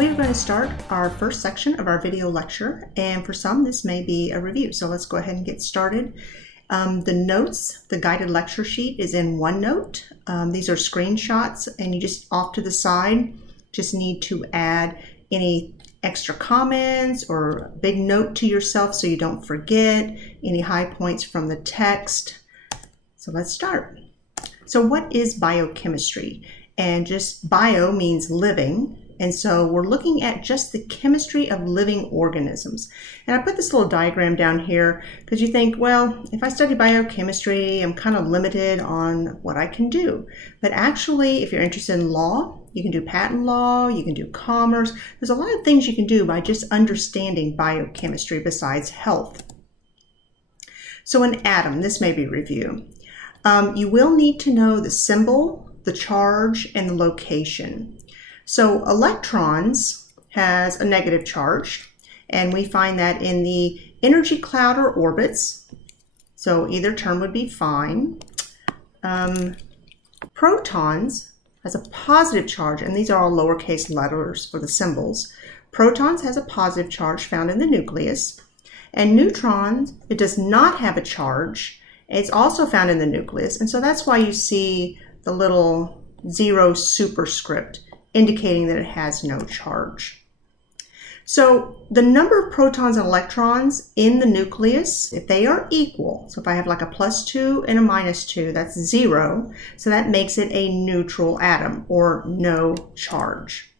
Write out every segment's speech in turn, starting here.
We're going to start our first section of our video lecture, and for some this may be a review, so let's go ahead and get started. The notes, the guided lecture sheet is in OneNote. These are screenshots, and you just off to the side just need to add any extra comments or big note to yourself so you don't forget any high points from the text. So let's start. So what is biochemistry? And just bio means living. And so we're looking at just the chemistry of living organisms. And I put this little diagram down here because you think, well, if I study biochemistry, I'm kind of limited on what I can do. But actually, if you're interested in law, you can do patent law, you can do commerce. There's a lot of things you can do by just understanding biochemistry besides health. So an atom, this may be review. You will need to know the symbol, the charge, and the location. So electrons has a negative charge, and we find that in the energy cloud or orbits, so either term would be fine. Protons has a positive charge, and these are all lowercase letters for the symbols. Protons has a positive charge found in the nucleus, and neutrons, it does not have a charge. It's also found in the nucleus, and so that's why you see the little 0 superscript indicating that it has no charge. So the number of protons and electrons in the nucleus, if they are equal, so if I have like a +2 and a -2, that's 0, so that makes it a neutral atom or no charge.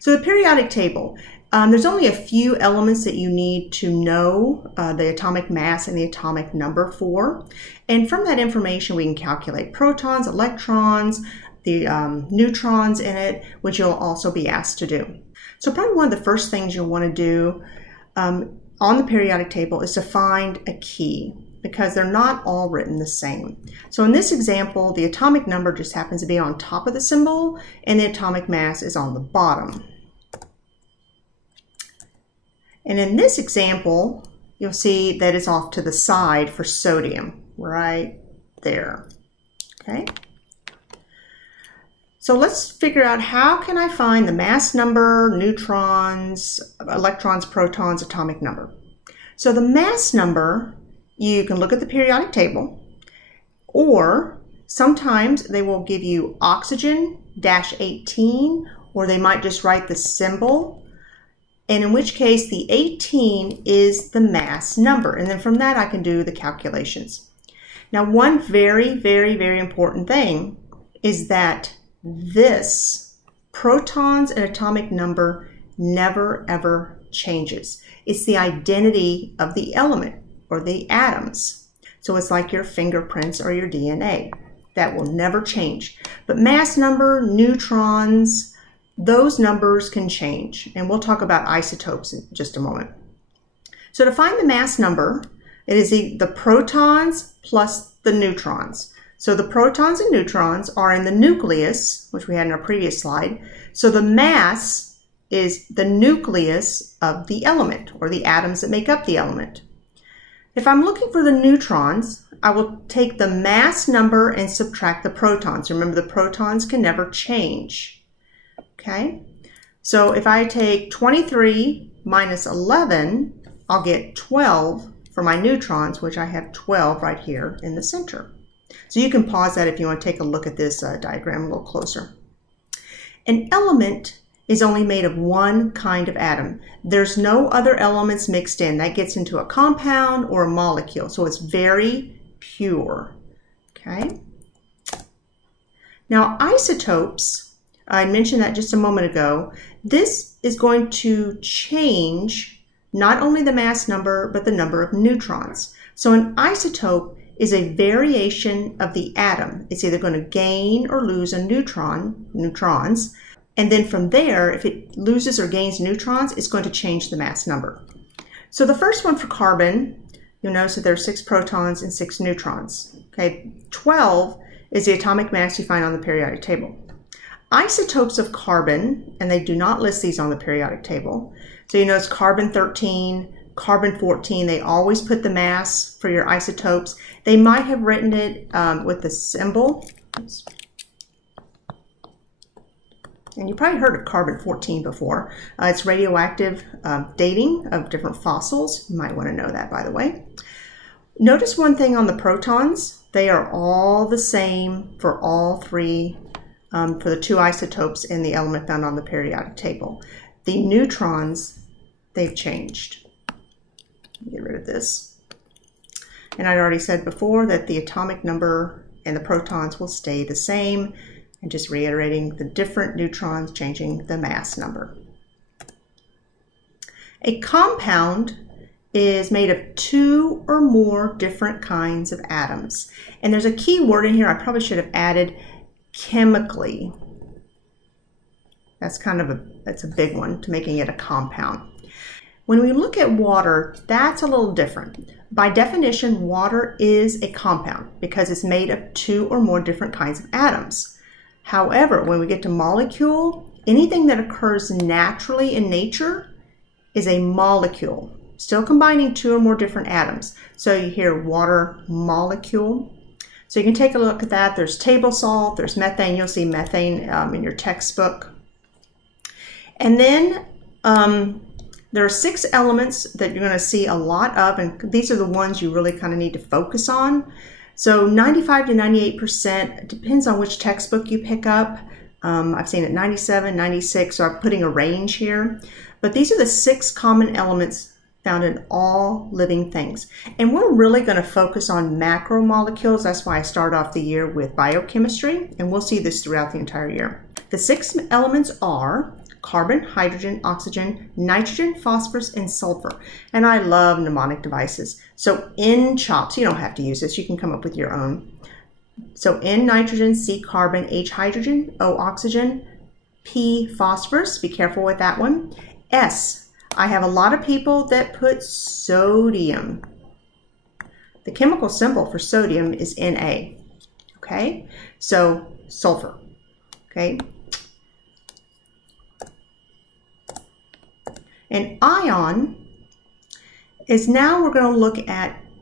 So the periodic table, there's only a few elements that you need to know the atomic mass and the atomic number for, and from that information we can calculate protons, electrons, the neutrons in it, which you'll also be asked to do. So probably one of the first things you'll want to do on the periodic table is to find a key, because they're not all written the same. So in this example, the atomic number just happens to be on top of the symbol, and the atomic mass is on the bottom. And in this example, you'll see that it's off to the side for sodium, right there, okay? So let's figure out, how can I find the mass number, neutrons, electrons, protons, atomic number? So the mass number, you can look at the periodic table, or sometimes they will give you oxygen -18, or they might just write the symbol, and in which case the 18 is the mass number. And then from that I can do the calculations. Now one very, very, very important thing is that this protons and atomic number never ever changes. It's the identity of the element or the atoms. So it's like your fingerprints or your DNA. That will never change. But mass number, neutrons, those numbers can change. And we'll talk about isotopes in just a moment. So to find the mass number, it is the protons plus the neutrons. So the protons and neutrons are in the nucleus, which we had in our previous slide. So the mass is the nucleus of the element, or the atoms that make up the element. If I'm looking for the neutrons, I will take the mass number and subtract the protons. Remember, the protons can never change. Okay? So if I take 23 minus 11, I'll get 12 for my neutrons, which I have 12 right here in the center. So you can pause that if you want to take a look at this diagram a little closer. An element is only made of one kind of atom. There's no other elements mixed in. That gets into a compound or a molecule. So it's very pure. Okay. Now isotopes, I mentioned that just a moment ago. This is going to change not only the mass number, but the number of neutrons. So an isotope is a variation of the atom. It's either going to gain or lose a neutrons, and then from there, if it loses or gains neutrons, it's going to change the mass number. So the first one for carbon, you'll notice that there are 6 protons and 6 neutrons. Okay, 12 is the atomic mass you find on the periodic table. Isotopes of carbon, and they do not list these on the periodic table. So you notice carbon 13, carbon 14, they always put the mass for your isotopes. They might have written it with the symbol. And you probably heard of carbon-14 before. It's radioactive dating of different fossils. You might want to know that, by the way. Notice one thing on the protons. They are all the same for all three, for the two isotopes in the element found on the periodic table. The neutrons, they've changed. Get rid of this. And I already said before that the atomic number and the protons will stay the same. And just reiterating the different neutrons changing the mass number. A compound is made of two or more different kinds of atoms. And there's a key word in here I probably should have added, chemically. That's a big one to making it a compound. When we look at water, that's a little different. By definition, water is a compound because it's made of two or more different kinds of atoms. However, when we get to molecule, anything that occurs naturally in nature is a molecule, still combining two or more different atoms. So you hear water molecule. So you can take a look at that. There's table salt, there's methane. You'll see methane in your textbook. And then there are 6 elements that you're going to see a lot of, and these are the ones you really kind of need to focus on. So 95 to 98%, it depends on which textbook you pick up. I've seen it 97, 96, so I'm putting a range here. But these are the 6 common elements found in all living things. And we're really going to focus on macromolecules. That's why I start off the year with biochemistry, and we'll see this throughout the entire year. The 6 elements are carbon, hydrogen, oxygen, nitrogen, phosphorus, and sulfur. And I love mnemonic devices. So N CHOPS, you don't have to use this, you can come up with your own. So N nitrogen, C carbon, H hydrogen, O oxygen, P phosphorus, be careful with that one. S, I have a lot of people that put sodium. The chemical symbol for sodium is Na, okay? So sulfur, okay? An ion is now we're going to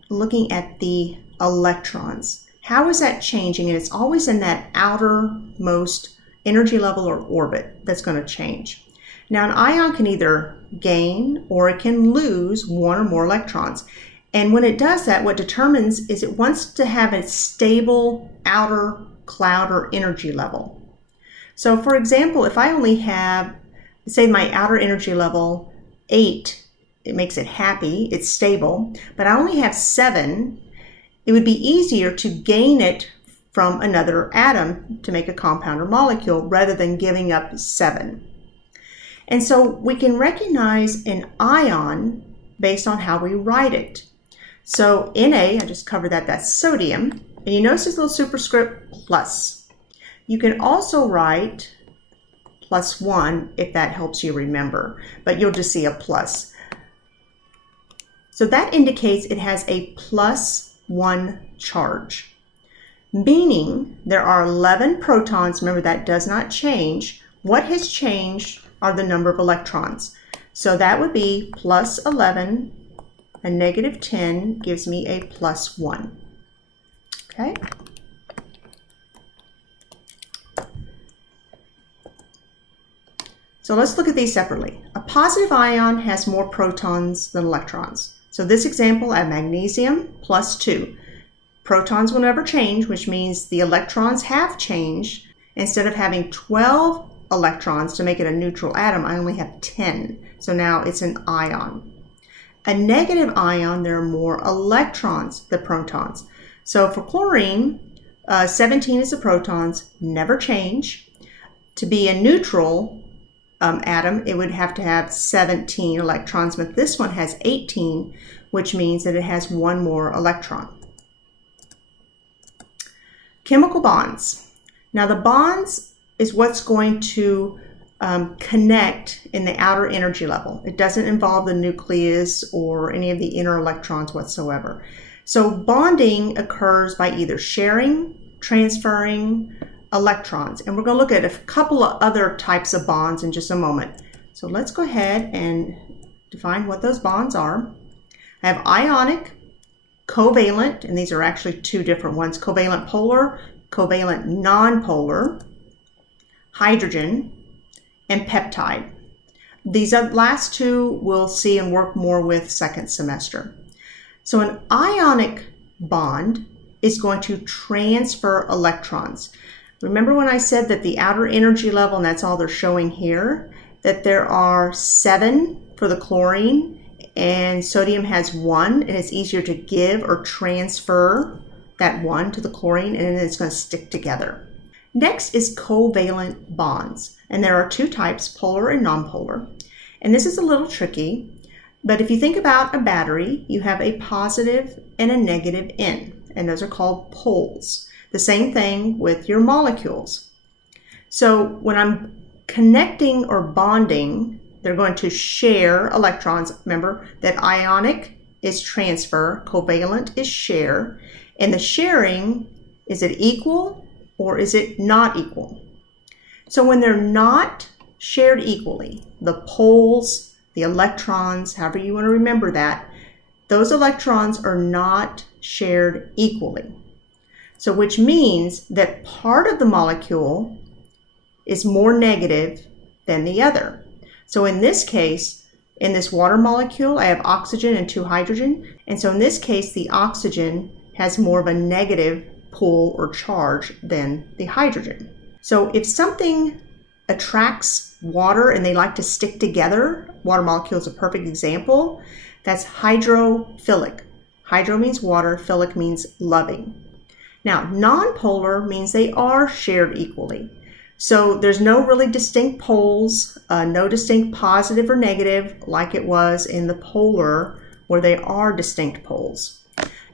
looking at the electrons. How is that changing? And it's always in that outermost energy level or orbit that's going to change. Now an ion can either gain or it can lose one or more electrons. And when it does that, what determines is it wants to have a stable outer cloud or energy level. So for example, if I only have, say my outer energy level 8, it makes it happy, it's stable, but I only have 7, it would be easier to gain it from another atom to make a compound or molecule rather than giving up 7. And so we can recognize an ion based on how we write it. So Na, I just covered that, that's sodium, and you notice this little superscript plus. You can also write +1 if that helps you remember, but you'll just see a plus. So that indicates it has a +1 charge, meaning there are 11 protons. Remember, that does not change. What has changed are the number of electrons. So that would be +11 and -10 gives me a +1. Okay? So let's look at these separately. A positive ion has more protons than electrons. So this example, I have magnesium +2. Protons will never change, which means the electrons have changed. Instead of having 12 electrons to make it a neutral atom, I only have 10. So now it's an ion. A negative ion, there are more electrons than protons. So for chlorine, 17 is the protons, never change. To be a neutral atom, it would have to have 17 electrons, but this one has 18, which means that it has 1 more electron. Chemical bonds. Now the bonds is what's going to connect in the outer energy level. It doesn't involve the nucleus or any of the inner electrons whatsoever. So bonding occurs by either sharing, transferring electrons. And we're going to look at a couple of other types of bonds in just a moment. So let's go ahead and define what those bonds are. I have ionic, covalent, and these are actually 2 different ones. Covalent polar, covalent nonpolar, hydrogen, and peptide. These last two we'll see and work more with second semester. So an ionic bond is going to transfer electrons. Remember when I said that the outer energy level, and that's all they're showing here, that there are 7 for the chlorine and sodium has 1, and it's easier to give or transfer that 1 to the chlorine, and then it's going to stick together. Next is covalent bonds, and there are 2 types, polar and nonpolar. And this is a little tricky, but if you think about a battery, you have a positive and a negative N, and those are called poles. The same thing with your molecules. So when I'm connecting or bonding, they're going to share electrons. Remember that ionic is transfer, covalent is share, and the sharing, is it equal or is it not equal? So when they're not shared equally, the poles, the electrons, however you want to remember that, those electrons are not shared equally. So which means that part of the molecule is more negative than the other. So in this case, in this water molecule, I have oxygen and 2 hydrogen. And so in this case, the oxygen has more of a negative pull or charge than the hydrogen. So if something attracts water and they like to stick together, water molecule is a perfect example, that's hydrophilic. Hydro means water, philic means loving. Now, nonpolar means they are shared equally. So there's no really distinct poles, no distinct positive or negative like it was in the polar where they are distinct poles.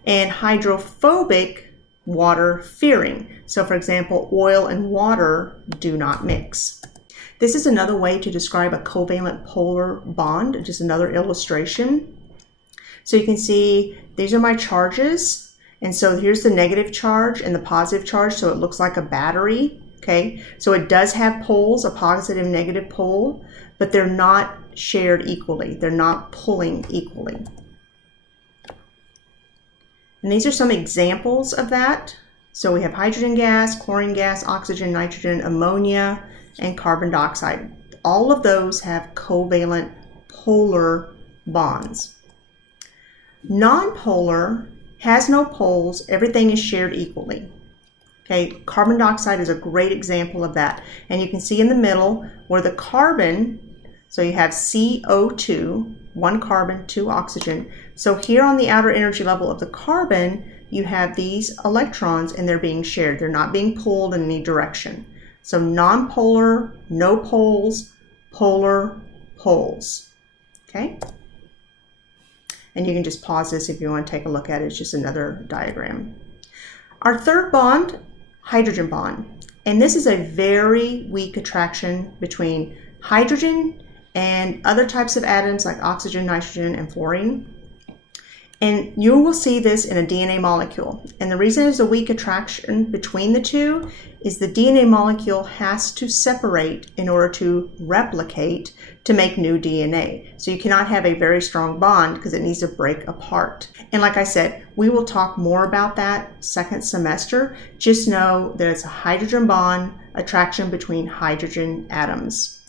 And hydrophobic, water fearing. So for example, oil and water do not mix. This is another way to describe a covalent polar bond, just another illustration. So you can see these are my charges. And so here's the negative charge and the positive charge. So it looks like a battery. Okay, so it does have poles, a positive and negative pole, but they're not shared equally. They're not pulling equally. And these are some examples of that. So we have hydrogen gas, chlorine gas, oxygen, nitrogen, ammonia, and carbon dioxide. All of those have covalent polar bonds. Nonpolar has no poles. Everything is shared equally. Okay, carbon dioxide is a great example of that. And you can see in the middle where the carbon, so you have CO2, 1 carbon, 2 oxygen. So here on the outer energy level of the carbon, you have these electrons and they're being shared. They're not being pulled in any direction. So nonpolar, no poles, polar, poles. Okay? And you can just pause this if you want to take a look at it. It's just another diagram. Our third bond, hydrogen bond. And this is a very weak attraction between hydrogen and other types of atoms like oxygen, nitrogen, and fluorine. And you will see this in a DNA molecule. And the reason there's a weak attraction between the two is the DNA molecule has to separate in order to replicate to make new DNA. So you cannot have a very strong bond because it needs to break apart. And like I said, we will talk more about that second semester. Just know that it's a hydrogen bond attraction between hydrogen atoms.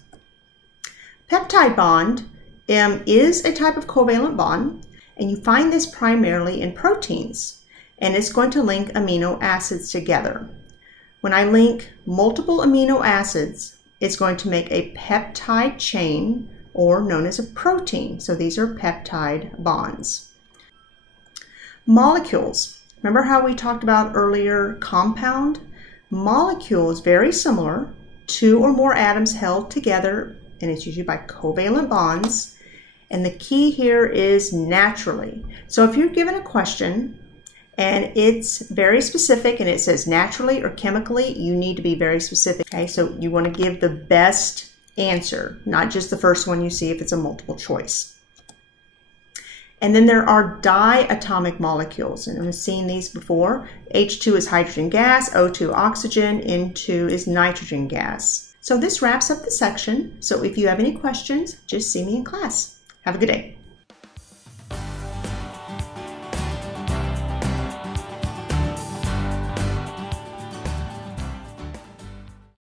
Peptide bond is a type of covalent bond. And you find this primarily in proteins, and it's going to link amino acids together. When I link multiple amino acids, it's going to make a peptide chain, or known as a protein. So these are peptide bonds. Molecules. Remember how we talked about earlier compound? Molecule is very similar, 2 or more atoms held together, and it's usually by covalent bonds. And the key here is naturally. So if you're given a question and it's very specific and it says naturally or chemically, you need to be very specific. Okay, so you want to give the best answer, not just the first one you see if it's a multiple choice. And then there are diatomic molecules, and I've seen these before. H2 is hydrogen gas, O2 oxygen, N2 is nitrogen gas. So this wraps up the section. So if you have any questions, just see me in class. Have a good day.